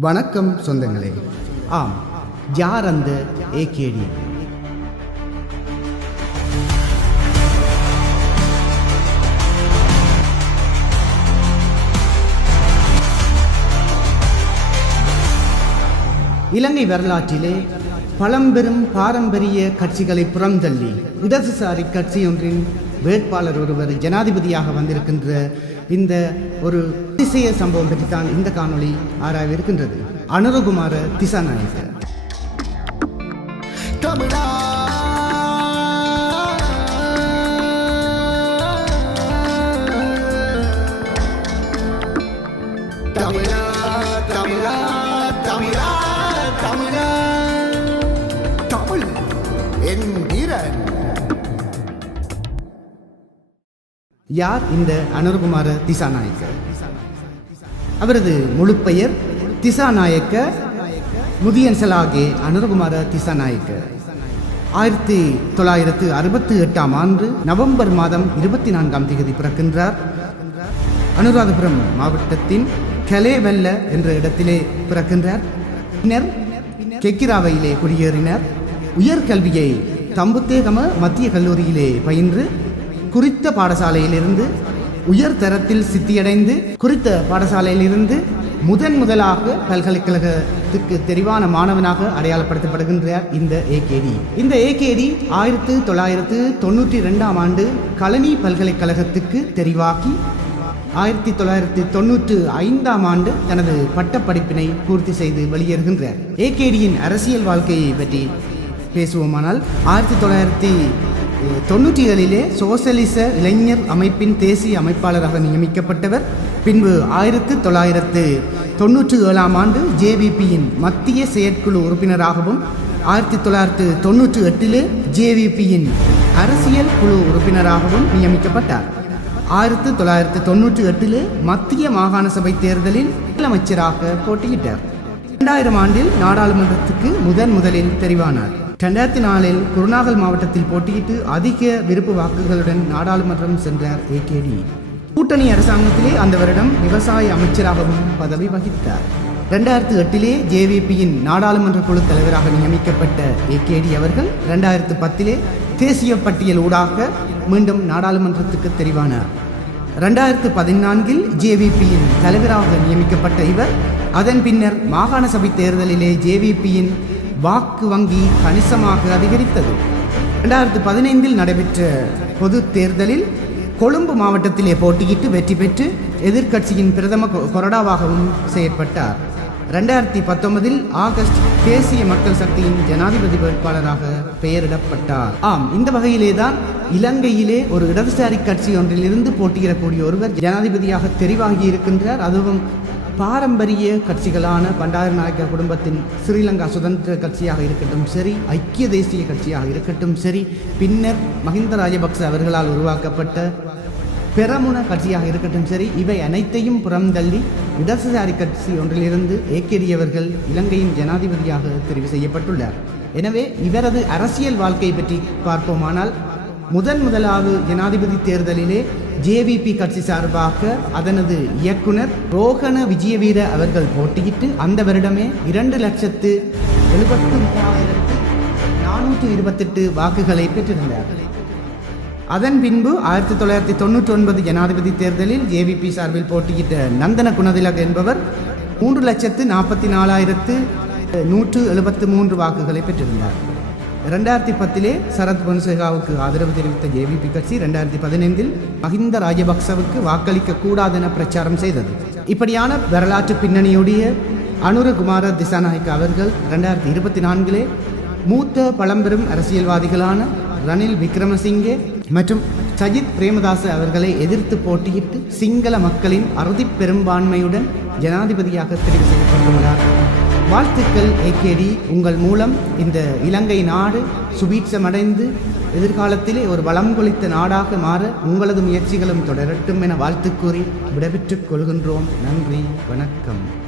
வணக்கம் சொந்தங்களே. ஆம் யார் அந்த ஏகேடி? இலங்கை வரலாற்றிலே பழம்பெரும் பாரம்பரிய கட்சிகளை புறந்தள்ளி இடதுசாரி கட்சியொன்றின் வேட்பாளர் ஒருவர் ஜனாதிபதியாக வந்திருக்கின்ற இந்த ஒரு அதிசய சம்பவம் பற்றி தான் இந்த காணொளி ஆராயவிருக்கின்றது. அனுரகுமார திசாநாயக்கர் தமிழா தமிழா தமிழா தமிழா தமிழா தமிழ் என் யார் இந்த அனுரகுமார திசாநாயக்கர் அவரது முழு பெயர் திசாநாயக்க முதியன்சலாகே அனுரகுமார திசாநாயக்க ஆயிரத்தி தொள்ளாயிரத்து அறுபத்தி எட்டாம் ஆண்டு நவம்பர் மாதம் இருபத்தி நான்காம் தேதி பிறக்கின்றார். அனுராதபுரம் மாவட்டத்தின் கலேவெல்ல என்ற இடத்திலே பிறக்கின்றார். பின்னர் கெக்கிராவையிலே குடியேறினார். உயர்கல்வியை தம்புத்தேகம மத்திய கல்லூரியிலே பயின்று குறித்த பாடசாலையிலிருந்து உயர் தரத்தில் சித்தியடைந்து குறித்த பாடசாலையிலிருந்து முதன் முதலாக பல்கலைக்கழகத்துக்கு தெரிவான மாணவனாக அடையாளப்படுத்தப்படுகின்றார் இந்த ஏகேடி இந்த ஏகேடி ஆயிரத்து தொள்ளாயிரத்து தொண்ணூற்றி ரெண்டாம் ஆண்டு கலனி பல்கலைக்கழகத்துக்கு தெரிவாக்கி ஆயிரத்தி தொள்ளாயிரத்தி தொண்ணூற்று ஐந்தாம் ஆண்டு தனது பட்டப்படிப்பினை பூர்த்தி செய்து வெளியேறுகின்றார். ஏகேடியின் அரசியல் வாழ்க்கையை பற்றி பேசுவோமானால் ஆயிரத்தி தொள்ளாயிரத்தி தொண்ணூற்றி ஏழிலே சோசலிச இளைஞர் அமைப்பின் தேசிய அமைப்பாளராக நியமிக்கப்பட்டவர். பின்பு ஆயிரத்து தொள்ளாயிரத்து தொன்னூற்றி ஏழாம் ஆண்டு ஜேவிபியின் மத்திய செயற்குழு உறுப்பினராகவும் ஆயிரத்தி தொள்ளாயிரத்து தொண்ணூற்றி எட்டிலே ஜேவிபியின் அரசியல் குழு உறுப்பினராகவும் நியமிக்கப்பட்டார். ஆயிரத்தி தொள்ளாயிரத்து தொண்ணூற்றி எட்டிலே மத்திய மாகாண சபை தேர்தலில் முதலமைச்சராக போட்டியிட்டார். இரண்டாயிரம் ஆண்டில் நாடாளுமன்றத்துக்கு முதன் முதலில் தெரிவானார். ரெண்டாயிரத்தி நாலில் குருநாகல் மாவட்டத்தில் போட்டியிட்டு அதிக விருப்பு வாக்குகளுடன் நாடாளுமன்றம் சென்றார் ஏகேடி. கூட்டணி அரசாங்கத்திலே அந்த வருடம் விவசாய அமைச்சராகவும் பதவி வகித்தார். ரெண்டாயிரத்து எட்டிலே ஜேவிபியின் நாடாளுமன்ற குழு தலைவராக நியமிக்கப்பட்ட ஏகேடி அவர்கள் ரெண்டாயிரத்து பத்திலே தேசிய பட்டியல் ஊடாக மீண்டும் நாடாளுமன்றத்துக்கு தெரிவானார். ரெண்டாயிரத்து பதினான்கில் ஜேவிபியின் தலைவராக நியமிக்கப்பட்ட இவர் அதன் பின்னர் மாகாண சபை தேர்தலிலே ஜேவிபியின் வாக்கு வங்கி கணிசமாக அதிகரித்தது. ரெண்டாயிரத்து பதினைந்தில் நடைபெற்ற பொது தேர்தலில் கொழும்பு மாவட்டத்திலே போட்டியிட்டு வெற்றி பெற்று எதிர்க்கட்சியின் பிரதம கொ- கொறடாவாகவும் செயற்பட்டார். ரெண்டாயிரத்தி பத்தொன்பதில் ஆகஸ்ட் தேசிய மக்கள் சக்தியின் ஜனாதிபதி வேட்பாளராக பெயரிடப்பட்டார். ஆம் இந்த வகையிலே தான் இலங்கையிலே ஒரு இடதுசாரி கட்சி ஒன்றிலிருந்து போட்டியிடக்கூடிய ஒருவர் ஜனாதிபதியாக தெரிவாகி இருக்கின்றார் அதுவும் பாரம்பரிய கட்சிகளான பண்டாரநாயக்க குடும்பத்தின் ஸ்ரீலங்கா சுதந்திர கட்சியாக இருக்கட்டும் சரி ஐக்கிய தேசிய கட்சியாக இருக்கட்டும் சரி பின்னர் மஹிந்த ராஜபக்ச அவர்களால் உருவாக்கப்பட்ட பெரமுன கட்சியாக இருக்கட்டும் சரி இவை அனைத்தையும் புறந்தள்ளி இடதுசாரி கட்சி ஒன்றிலிருந்து ஏக்கேடியவர்கள் இலங்கையின் ஜனாதிபதியாக தெரிவு செய்யப்பட்டுள்ளார். எனவே இவரது அரசியல் வாழ்க்கை பற்றி பார்ப்போமானால் முதன் முதலாவது ஜனாதிபதி தேர்தலிலே ஜேவிபி கட்சி சார்பாக அதனது இயக்குனர் ரோகண விஜயவீர அவர்கள் போட்டியிட்டு அந்த வருடமே இரண்டு லட்சத்து எழுபத்து மூவாயிரத்து நானூற்று இருபத்தெட்டு வாக்குகளை பெற்றிருந்தார். அதன் பின்பு ஆயிரத்தி தொள்ளாயிரத்தி தொண்ணூற்றி ஒன்பது ஜனாதிபதி தேர்தலில் ஜேவிபி சார்பில் போட்டியிட்ட நந்தன குணதிலக் என்பவர் மூன்று லட்சத்து நாற்பத்தி நாலாயிரத்து நூற்று எழுபத்து மூன்று வாக்குகளை பெற்றிருந்தார். ரெண்டாயிரத்தி பத்திலே சரத் பொன்சேகாவுக்கு ஆதரவு தெரிவித்த ஜேவிபி கட்சி ரெண்டாயிரத்தி பதினைந்தில் மஹிந்த ராஜபக்சவுக்கு வாக்களிக்க கூடாதென பிரச்சாரம் செய்தது இப்படியான வரலாற்று பின்னணியுடைய அனுரகுமார திசாநாயக்க அவர்கள் ரெண்டாயிரத்தி இருபத்தி நான்கிலே மூத்த பழம்பெரும் அரசியல்வாதிகளான ரணில் விக்ரமசிங்கே மற்றும் சஜித் பிரேமதாச அவர்களை எதிர்த்து போட்டியிட்டு சிங்கள மக்களின் அறுதி பெரும்பான்மையுடன் ஜனாதிபதியாக தெரிவு செய்யப்பட்டுள்ளார். வாழ்த்துக்கள் ஏகேடி. உங்கள் மூலம் இந்த இலங்கை நாடு சுபீட்சமடைந்து எதிர்காலத்திலே ஒரு வளம் கொளித்த நாடாக மாற உங்களது முயற்சிகளும் தொடரட்டும் என வாழ்த்து கூறி விடைபெற்றுக் கொள்கின்றோம். நன்றி வணக்கம்.